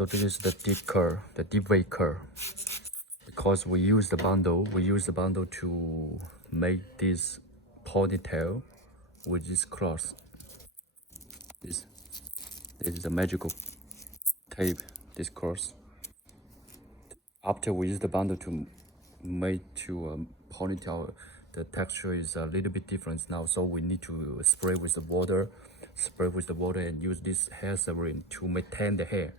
So this is the deep curl, the deep wave curl. Because we use the bundle to make this ponytail with this cross. This is a magical tape, this cross. After we use the bundle to make to a ponytail, the texture is a little bit different now, so we need to spray with the water and use this hair serum to maintain the hair.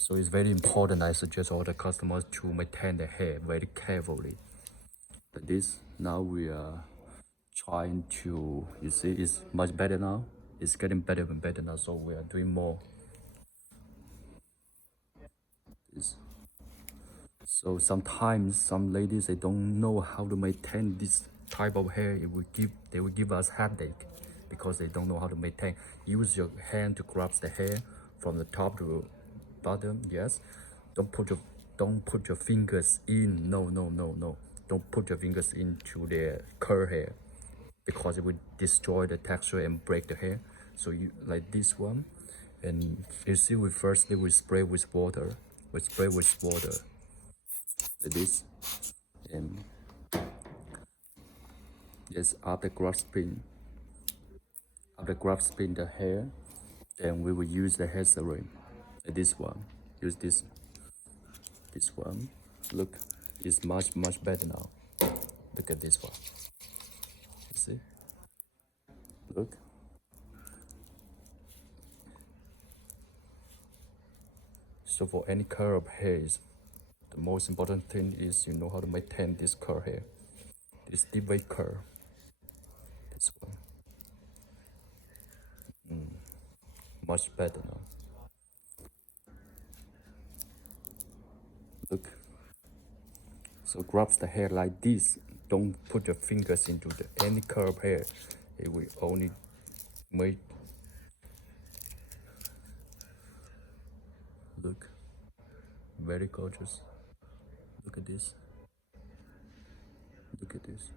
So it's very important. I suggest all the customers to maintain the hair very carefully. Like this, now we are trying to, you see, it's much better now. It's getting better and better now, so we are doing more. This. So sometimes some ladies, they don't know how to maintain this type of hair. They will give us headache because they don't know how to maintain. Use your hand to grab the hair from the top to bottom. Yes, don't put your fingers in. No. Don't put your fingers into the curl hair because it will destroy the texture and break the hair. So you like this one, and you see, we firstly we spray with water. We spray with water like this, and just after grasping the hair, then we will use the hair serum like this one. Use this one. Look, it's much better now. Look at this one. You see? Look. So for any curl of hairs, the most important thing is you know how to maintain this curl hair. This deep wave curl. This one. Much better now. Look. So grab the hair like this. Don't put your fingers into any curl of hair. It will only make. Look. Very gorgeous. Look at this. Look at this.